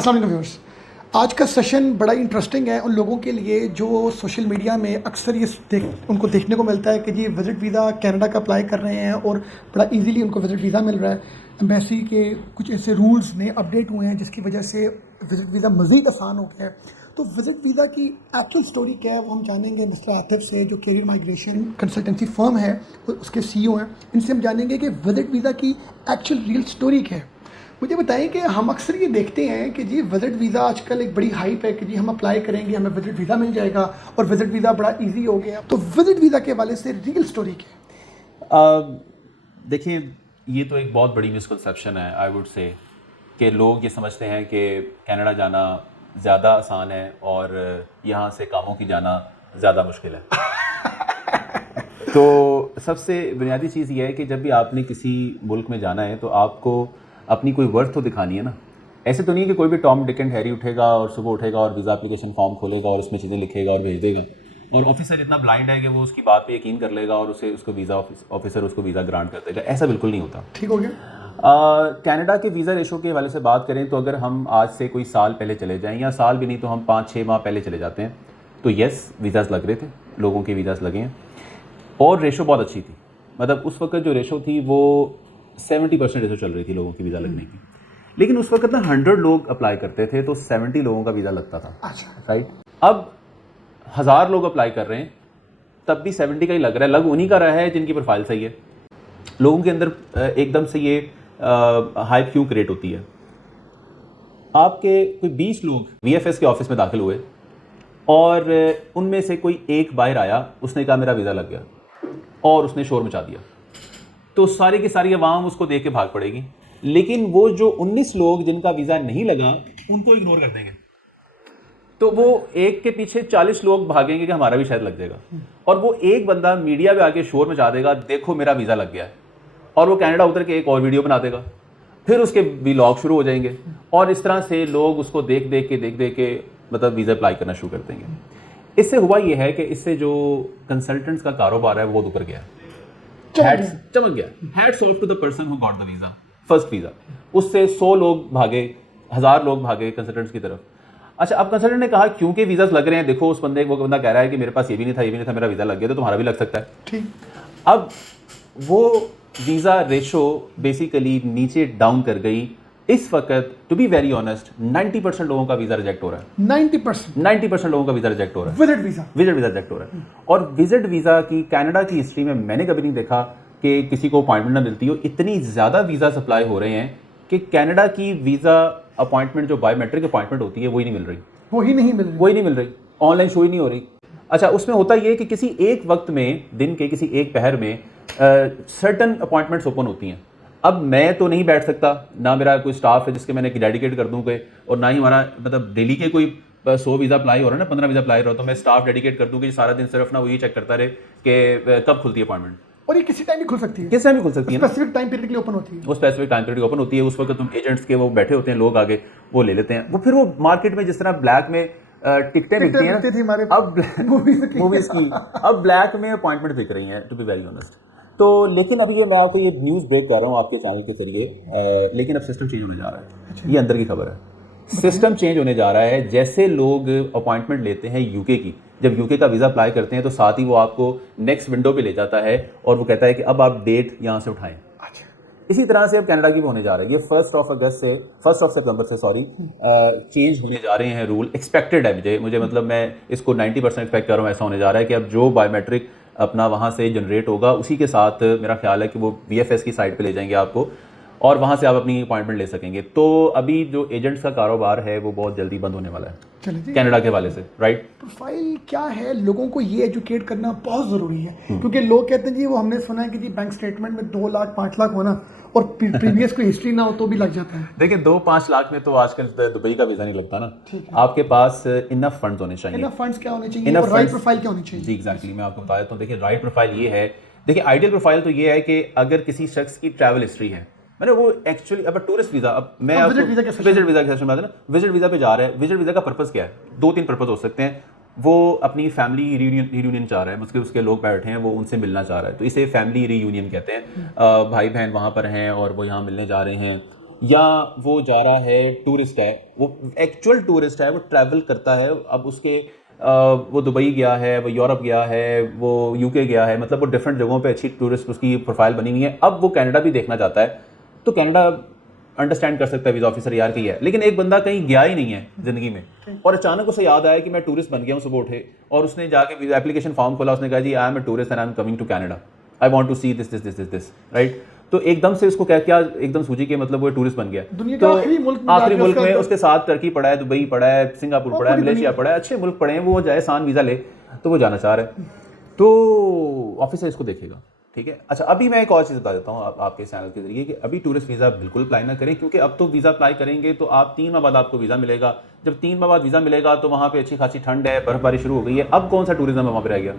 अस्सलाम वालेकुम व्यूअर्स। आज का सेशन बड़ा इंटरेस्टिंग है उन लोगों के लिए जो सोशल मीडिया में अक्सर उनको देखने को मिलता है कि जी विज़िट वीज़ा कनाडा का अप्लाई कर रहे हैं और बड़ा इजीली उनको विज़िट वीज़ा मिल रहा है। एम्बेसी के कुछ ऐसे रूल्स नए अपडेट हुए हैं जिसकी वजह से विज़िट वीज़ा मज़ीद आसान हो गया है। तो विज़िट वीज़ा की एक्चुअल स्टोरी क्या है वो हम जानेंगे मिस्टर आतिफ से, जो कैरियर माइग्रेशन कंसल्टेंसी फर्म है उसके CEO हैं। इनसे हम जानेंगे कि विज़िट वीज़ा की एक्चुअल रियल स्टोरी क्या है। मुझे बताइए कि हम अक्सर ये देखते हैं कि जी विज़िट वीज़ा आजकल एक बड़ी हाइप है कि जी हम अप्लाई करेंगे हमें विज़िट वीज़ा मिल जाएगा और विज़िट वीज़ा बड़ा इजी हो गया। तो विज़िट वीज़ा के हवाले से रियल स्टोरी क्या है? देखिए, ये तो एक बहुत बड़ी मिसकंसेप्शन है आई वुड से कि लोग ये समझते हैं कि कनाडा जाना ज़्यादा आसान है और यहाँ से कामों की जाना ज़्यादा मुश्किल है। तो सबसे बुनियादी चीज़ ये है कि जब भी आपने किसी मुल्क में जाना है तो आपको अपनी कोई वर्थ तो दिखानी है ना। ऐसे तो नहीं है कि कोई भी टॉम डिक एंड हैरी उठेगा और सुबह उठेगा और वीज़ा एप्लीकेशन फॉर्म खोलेगा और उसमें चीज़ें लिखेगा और भेज देगा और ऑफिसर इतना ब्लाइंड है कि वो उसकी बात पे यकीन कर लेगा और उसको वीज़ा ऑफिसर उसको वीज़ा ग्रांट कर देगा। ऐसा बिल्कुल नहीं होता। ठीक हो गया। कनाडा के वीज़ा रेशो के हवाले से बात करें तो अगर हम आज से कोई साल पहले चले जाएं या साल भी नहीं तो हम 5-6 माह पहले चले जाते हैं तो येस वीज़ाज़ लग रहे थे, लोगों के वीज़ाज़ लगे हैं और रेशो बहुत अच्छी थी। मतलब उस वक्त जो रेशो थी वो 70% रेशो चल रही थी लोगों की वीज़ा लगने की। लेकिन उस वक्त ना 100 लोग अप्लाई करते थे तो 70 लोगों का वीज़ा लगता था। अच्छा। राइट। अब 1000 लोग अप्लाई कर रहे हैं तब भी 70 का ही लग रहा है। लग उन्हीं का रहा है जिनकी प्रोफाइल सही है। लोगों के अंदर एकदम से ये हाइप क्यों क्रिएट होती है। आपके कोई 20 लोग VFS के ऑफिस में दाखिल हुए और उनमें से कोई एक बाहर आया, उसने कहा मेरा वीज़ा लग गया और उसने शोर मचा दिया तो सारी की सारी आवाम उसको देख के भाग पड़ेगी। लेकिन वो जो 19 लोग जिनका वीज़ा नहीं लगा उनको इग्नोर कर देंगे तो वो एक के पीछे 40 लोग भागेंगे कि हमारा भी शायद लग जाएगा और वो एक बंदा मीडिया पे आके शोर मचा देगा देखो मेरा वीज़ा लग गया है और वो कनाडा उतर के एक और वीडियो बना देगा, फिर उसके व्लॉग शुरू हो जाएंगे और इस तरह से लोग उसको देख देख के मतलब वीज़ा अप्लाई करना शुरू कर देंगे। इससे हुआ ये है कि इससे जो कंसल्टेंट्स का कारोबार है वो उतर गया, चमक गया। Hats off to the person who got the visa, first visa. उससे 100 लोग भागे, 1000 लोग भागे कंसल्टेंट्स की तरफ। अच्छा, अब कंसल्टेंट ने कहा क्योंकि वीज़ास लग रहे हैं, देखो उस बंदे वो बंदा कह रहा है कि मेरे पास ये भी नहीं था मेरा वीज़ा लग गया तो तुम्हारा भी लग सकता है। ठीक। अब वो वीज़ा रेशो बेसिकली नीचे डाउन कर गई। इस वक्त टू बी वेरी ऑनेस्ट 90% लोगों का वीज़ा रिजेक्ट हो रहा है। 90% लोगों का वीज़ा रिजेक्ट हो रहा है। विजिट वीज़ा रिजेक्ट हो रहा है। और विजिट वीज़ा की कनाडा की हिस्ट्री में मैंने कभी नहीं देखा कि किसी को अपॉइंटमेंट ना मिलती हो। इतनी ज़्यादा वीज़ा सप्लाई हो रहे हैं कि कनाडा की वीज़ा अपॉइंटमेंट जो बायोमेट्रिक अपॉइंटमेंट होती है वही नहीं मिल रही, ऑनलाइन शो ही नहीं हो रही। अच्छा, उसमें होता ये है कि किसी एक वक्त में, दिन के किसी एक पहर में सर्टन अपॉइंटमेंट्स ओपन होती हैं। अब मैं तो नहीं बैठ सकता, ना मेरा कोई स्टाफ है जिसके मैंने डेडिकेट कर दूँ और ना ही हमारा मतलब डेली के कोई 100 वीज़ा अप्लाई हो रहा है ना, 15 वीज़ा अप्लाई हो रहा है तो मैं स्टाफ डेडिकेट कर दूँ कि सारा दिन सिर्फ ना वो ये चेक करता रहे कि कब खुलती है अपॉइंटमेंट। और ये किसी टाइम भी खुल सकती है, किस टाइम भी खुल सकती है, स्पेसिफिक टाइम पीरियड के लिए ओपन होती है। वो स्पेसिफिक टाइम पीरियड ओपन होती है। उस वक्त तुम एजेंट्स के वो बैठे होते हैं, लोग आगे वो ले लेते हैं। वो फिर वो मार्केट में जिस तरह ब्लैक में टिकटें बिकती हैं, अब मूवीज की अब ब्लैक में अपॉइंटमेंट बिक रही हैं, टू बी वेरी ऑनेस्ट। तो लेकिन अभी ये मैं आपको ये न्यूज़ ब्रेक कर रहा हूँ आपके चैनल के जरिए, लेकिन अब सिस्टम चेंज होने जा रहा है। अच्छा। ये अंदर की खबर है। सिस्टम चेंज होने जा रहा है। जैसे लोग अपॉइंटमेंट लेते हैं यूके की, जब यूके का वीज़ा अप्लाई करते हैं तो साथ ही वो आपको नेक्स्ट विंडो पे ले जाता है और वो कहता है कि अब आप डेट यहाँ से उठाएं। अच्छा। इसी तरह से अब कनाडा की भी होने जा रहा है। ये 1 सितंबर से चेंज होने जा रहे हैं रूल। एक्सपेक्टेड है मुझे मतलब मैं इसको 90% एक्सपेक्ट कर रहा हूँ ऐसा होने जा रहा है कि अब जो बायोमेट्रिक अपना वहाँ से जनरेट होगा उसी के साथ मेरा ख्याल है कि वो VFS की साइट पे ले जाएंगे आपको और वहाँ से आप अपनी अपॉइंटमेंट ले सकेंगे। तो अभी जो एजेंट्स का कारोबार है वो बहुत जल्दी बंद होने वाला है कनाडा के वाले से। राइट। प्रोफाइल क्या है, लोगों को ये एजुकेट करना बहुत ज़रूरी है क्योंकि लोग कहते हैं जी वो हमने सुना है कि जी बैंक स्टेटमेंट में 2 लाख 5 लाख होना और प्रीवियस कोई हिस्ट्री ना हो तो भी लग जाता है। देखिए 2-5 लाख में तो आजकल दुबई का वीज़ा नहीं लगता ना। आपके पास इनफ फंड्स होने चाहिए। इनफ फंड्स क्या होने चाहिए और राइट प्रोफाइल क्या होनी चाहिए? जी एग्जैक्टली, मैं आपको बता देता हूँ। देखिए राइट प्रोफाइल ये है, देखिए आइडियल प्रोफाइल तो ये है कि अगर किसी शख्स की ट्रैवल हिस्ट्री है, मैंने वो एक्चुअली अब टूरिस्ट वीज़ा, अब मैं आपको विजिट वीज़ा के सेशन में आता है ना, विजिट वीज़ा पे जा रहा है। विजिट वीज़ा का पर्पज़ क्या है? 2-3 पर्पज़ हो सकते हैं। वो अपनी फैमिली रियूनियन चाह रहा है, उसके लोग बैठे हैं, वो उनसे मिलना चाह रहा है तो इसे फैमिली रियूनियन कहते हैं। भाई बहन वहाँ पर हैं और वो यहाँ मिलने जा रहे हैं या वो जा रहा है टूरिस्ट है, वो एक्चुअल टूरिस्ट है, वो ट्रैवल करता है, अब उसके वो दुबई गया है, वो यूरोप गया है, वो यूके गया है, मतलब वो डिफरेंट जगहों पे अच्छी टूरिस्ट उसकी प्रोफाइल बनी हुई है, अब वो कनाडा भी देखना चाहता है, तो कनाडा अंडरस्टैंड कर सकता है वीज़ा ऑफिसर यार की है, लेकिन एक बंदा कहीं गया ही नहीं है ज़िंदगी में और अचानक उसे याद आया कि मैं टूरिस्ट बन गया हूँ, सुबह उठे और उसने जाके वीज़ा एप्लीकेशन फॉर्म खोला, उसने कहा जी I am a tourist and I am coming to Canada, I want to see this this this this this, right. तो एकदम से उसको क्या एकदम सूझी के मतलब वो टूरिस्ट बन गया, दुनिया तो के आखिरी मुल्क में उसके साथ टर्की पड़ा है, दुबई पड़ा है, सिंगापुर पड़ा है, मलेशिया पड़ा है, अच्छे मुल्क पड़े हैं, वो जाए आसान वीज़ा ले, तो वो जाना चाह रहा है, तो ऑफिसर इसको देखेगा, ठीक है। अच्छा, अभी मैं एक और चीज़ बता देता हूँ आपके चैनल के जरिए कि अभी टूरिस्ट वीज़ा बिल्कुल अप्लाई ना करें, क्योंकि अब तो वीज़ा अप्लाई करेंगे तो आप 3 माह बाद आपको वीज़ा मिलेगा, जब 3 माह बाद वीज़ा मिलेगा तो वहाँ पे अच्छी खासी ठंड है, बर्फबारी शुरू हो गई है, अब कौन सा टूरिज्म वहाँ पे रह गया।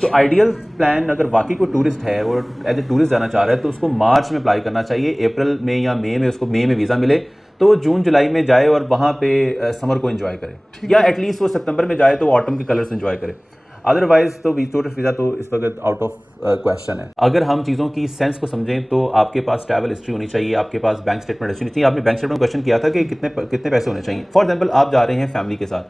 तो आइडियल प्लान, अगर वाकई कोई टूरिस्ट है और एज ए टूरिस्ट जाना चाह रहा है तो उसको मार्च में अप्लाई करना चाहिए, अप्रैल में या मई में, उसको मई में वीज़ा मिले तो जून जुलाई में जाए और वहाँ पे समर को एंजॉय करे, या एटलीस्ट वो सितंबर में जाए तो ऑटम के कलर्स एंजॉय करे। अदरवाइज तो टूरिस्ट वीज़ा तो इस वक्त आउट ऑफ क्वेश्चन है। अगर हम चीज़ों की सेंस को समझें तो आपके पास ट्रैवल हिस्ट्री होनी चाहिए, आपके पास बैंक स्टेटमेंट अच्छी होनी चाहिए। आपने बैंक स्टेटमेंट क्वेश्चन किया था कि कितने पैसे होने चाहिए। फॉर एग्जाम्पल आप जा रहे हैं फैमिली के साथ,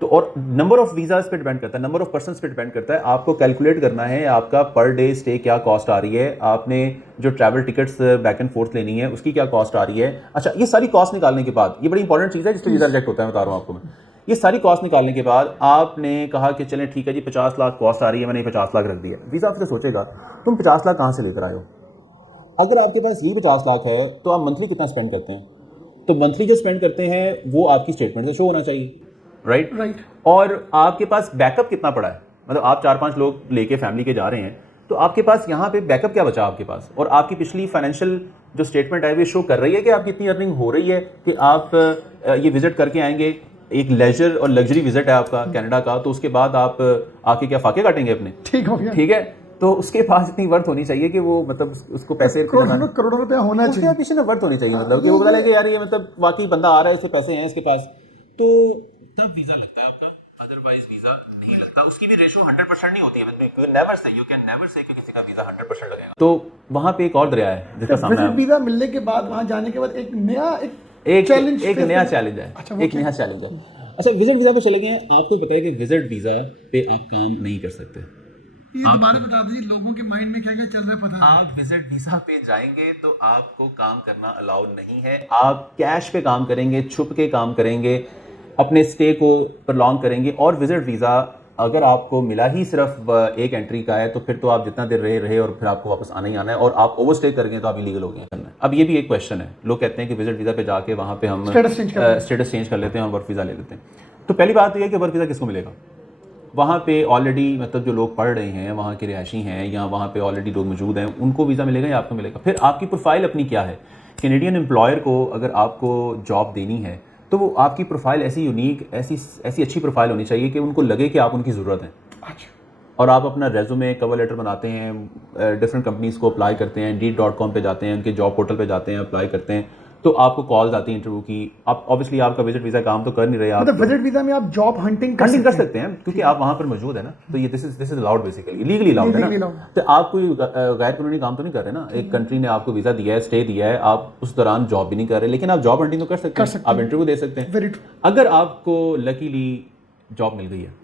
तो और नंबर ऑफ वीज़ाज पे डिपेंड करता है, नंबर ऑफ पर्सन्स पे डिपेंड करता है। आपको कैलकुलेट करना है आपका पर डे स्टे क्या कॉस्ट आ रही है, आपने जो travel tickets back and fourth लेनी है उसकी क्या कॉस्ट आ रही है। अच्छा, ये सारी कॉस्ट निकालने के बाद, ये बड़ी इंपॉर्टेंट चीज़ है जिस पर वीज़ा रिजेक्ट होता है, बता रहा हूँ आपको मैं। ये सारी कॉस्ट निकालने के बाद आपने कहा कि चलें ठीक है जी 50 लाख कॉस्ट आ रही है, मैंने 50 लाख रख दिया। वीज़ा ऑफिसर सोचेगा तुम 50 लाख कहाँ से लेकर आए हो। अगर आपके पास ये 50 लाख है तो आप मंथली कितना स्पेंड करते हैं, तो मंथली जो स्पेंड करते हैं वो आपकी स्टेटमेंट से शो होना चाहिए, राइट। और आपके पास बैकअप कितना पड़ा है, मतलब आप 4-5 लोग लेके फैमिली के जा रहे हैं तो आपके पास यहाँ पे बैकअप क्या बचा आपके पास, और आपकी पिछली फाइनेंशियल जो स्टेटमेंट है वो शो कर रही है कि आपकी इतनी अर्निंग हो रही है कि आप ये विजिट करके आएंगे, एक लेजर और लग्जरी विजिट है आपका कनाडा का, तो उसके बाद आप आके क्या फाके काटेंगे अपने, ठीक हो गया, ठीक है। तो उसके पास इतनी वर्थ होनी चाहिए कि वो मतलब उसको पैसे करोड़ों रुपया होना चाहिए, पीछे ना वर्थ होनी चाहिए, मतलब कि वो बता लगे यार ये मतलब वाकई बंदा आ रहा है, इससे पैसे हैं इसके पास, तो तब वीज़ा लगता है आपका। अदरवाइज वीज़ा नहीं लगता। उसकी भी रेशो 100% नहीं होती है, यू कैन नेवर से कि किसी का वीज़ा 100% लगेगा। तो वहाँ पे एक और दरिया है जिसका सामना है, वीज़ा मिलने के बाद वहाँ जाने के बाद एक नया चैलेंज है, एक नया चैलेंज है। अच्छा, विजिट वीज़ा पे चले गए, आपको पता है कि विजिट वीज़ा पे आप काम नहीं कर सकते। ये दोबारा बता दीजिए लोगों के माइंड में क्या क्या चल रहा है पता है। आप विजिट वीज़ा पे जाएंगे तो आपको काम करना अलाउड नहीं है। आप कैश पे काम करेंगे, छुप के काम करेंगे, अपने स्टे को प्रलॉन्ग करेंगे। और विजिट वीज़ा अगर आपको मिला ही सिर्फ एक एंट्री का है तो फिर तो आप जितना देर रहे और फिर आपको वापस आना ही आना है, और आप ओवर स्टे करेंगे तो आप इलीगल हो गए। अब ये भी एक क्वेश्चन है, लोग कहते हैं कि विजिट वीज़ा पे जाके वहाँ पे हम स्टेटस चेंज कर लेते हैं, हम वर्क वीज़ा ले लेते हैं। तो पहली बात यह है कि वर्क वीज़ा किसको मिलेगा। वहाँ पे ऑलरेडी मतलब जो लोग पढ़ रहे हैं, वहाँ के रिहायशी हैं या वहाँ पे ऑलरेडी लोग मौजूद हैं, उनको वीज़ा मिलेगा या आपको मिलेगा। फिर आपकी प्रोफाइल अपनी क्या है। कैनेडियन एम्प्लॉयर को अगर आपको जॉब देनी है तो वो आपकी प्रोफाइल ऐसी यूनिक, ऐसी अच्छी प्रोफाइल होनी चाहिए कि उनको लगे कि आप उनकी ज़रूरत है। अच्छा। और आप अपना रेज्यूमे, कवर लेटर बनाते हैं, डिफरेंट कंपनीज़ को अप्लाई करते हैं, Indeed.com पे जाते हैं, उनके जॉब पोर्टल पे जाते हैं, अप्लाई करते हैं, तो आपको कॉल्स आती हैं इंटरव्यू की। आप ऑब्वियसली आपका विजिट वीज़ा काम तो कर नहीं रहे, आप मतलब विजिट वीज़ा में आप जॉब हंटिंग कर सकते हैं क्योंकि आप वहाँ पर मौजूद है ना, तो ये this is allowed, basically legally allowed है ना। तो आप कोई गैर कानूनी काम तो नहीं कर रहे ना। एक कंट्री ने आपको वीज़ा दिया है, स्टे दिया है, आप उस दौरान जॉब भी नहीं कर रहे, लेकिन आप जॉब हंटिंग तो कर सकते हैं, आप इंटरव्यू दे सकते हैं। अगर आपको लकीली जॉब मिल गई है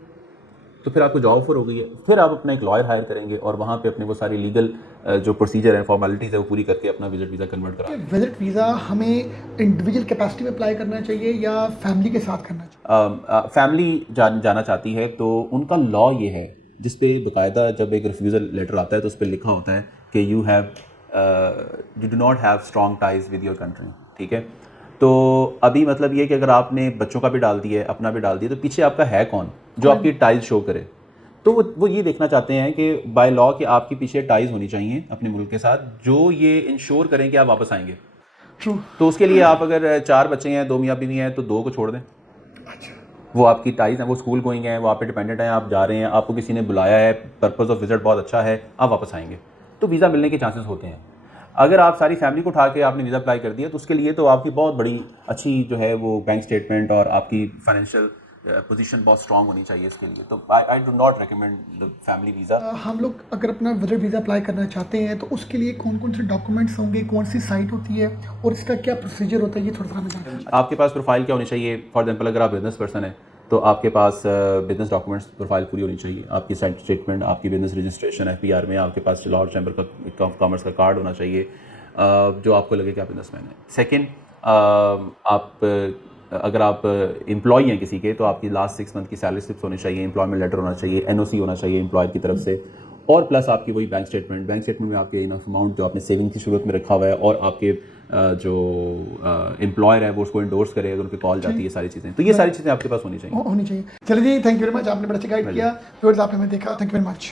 तो फिर आपको जॉब ऑफर हो गई है, फिर आप अपना एक लॉयर हायर करेंगे और वहाँ पे अपने वो सारी लीगल जो प्रोसीजर है, फॉर्मेलिटीज़ है, वो पूरी करके अपना विजिट वीज़ा कन्वर्ट करा। विजिट वीज़ा हमें इंडिविजुअल कैपेसिटी में अप्लाई करना चाहिए या फैमिली के साथ करना चाहिए। फैमिली जाना चाहती है तो उनका लॉ ये है जिस पे बाकायदा जब एक रिफ्यूज़ल लेटर आता है तो उस पर लिखा होता है कि you do not have strong ties with your country, ठीक है। तो अभी मतलब ये कि अगर आपने बच्चों का भी डाल दिया है, अपना भी डाल दिया, तो पीछे आपका है कौन जो आपकी टाइज शो करे। तो वो ये देखना चाहते हैं कि बाय लॉ कि आपकी पीछे टाइज होनी चाहिए अपने मुल्क के साथ, जो ये इंश्योर करें कि आप वापस आएंगे। तो उसके लिए आप अगर 4 बच्चे हैं, 2 मियाँ बीवी हैं, तो 2 को छोड़ दें। अच्छा। वो आपकी टाइज हैं, वो स्कूल गोइंग हैं, वो आप पे डिपेंडेंट हैं, आप जा रहे हैं, आपको किसी ने बुलाया है, पर्पस ऑफ विजिट बहुत अच्छा है, आप वापस आएंगे, तो वीज़ा मिलने के चांसेस होते हैं। अगर आप सारी फैमिली को उठा के आपने वीज़ा अप्लाई कर दिया तो उसके लिए तो आपकी बहुत बड़ी अच्छी जो है वो बैंक स्टेटमेंट और आपकी फाइनेंशियल पोजीशन बहुत स्ट्रांग होनी चाहिए इसके लिए, तो I do not recommend the family visa. हम लोग अगर अपना विजिट वीज़ा अप्लाई करना चाहते हैं तो उसके लिए कौन कौन से डॉक्यूमेंट्स होंगे, कौन सी साइट होती है और इसका क्या प्रोसीजर होता है, ये थोड़ा सा हमें जानकारी दीजिए। आपके पास प्रोफाइल क्या होनी चाहिए? फॉर एग्जांपल अगर आप बिजनेस पर्सन हैं तो आपके पास बिजनेस डॉक्यूमेंट्स प्रोफाइल पूरी होनी चाहिए, आपकी स्टेटमेंट, आपकी बिजनेस रजिस्ट्रेशन FPR में, आपके पास लाहौर चैम्बर का कॉमर्स का कार्ड होना चाहिए जो आपको लगे कि आप बिजनेसमैन हैं। सेकेंड, आप अगर आप एम्प्लॉई हैं किसी के तो आपकी लास्ट 6 मंथ की सैलरी स्लिप्स होनी चाहिए, एम्प्लॉयमेंट लेटर होना चाहिए, NOC होना चाहिए एम्प्लॉयर की तरफ से, और प्लस आपकी वही बैंक स्टेटमेंट में आपके इनफ अमाउंट जो आपने सेविंग की सूरत में रखा हुआ है और आपके जो एम्प्लॉयर है वो उसको इंडोर्स करे अगर उनकी कॉल जाती है, सारी चीज़ें, तो ये सारी चीज़ें आपके पास होनी चाहिए। होनी चाहिए। चलिए जी, थैंक यू वेरी मच, आपने बड़ा अच्छा गाइड किया। फिर आपने हमें देखा, थैंक यू वेरी मच।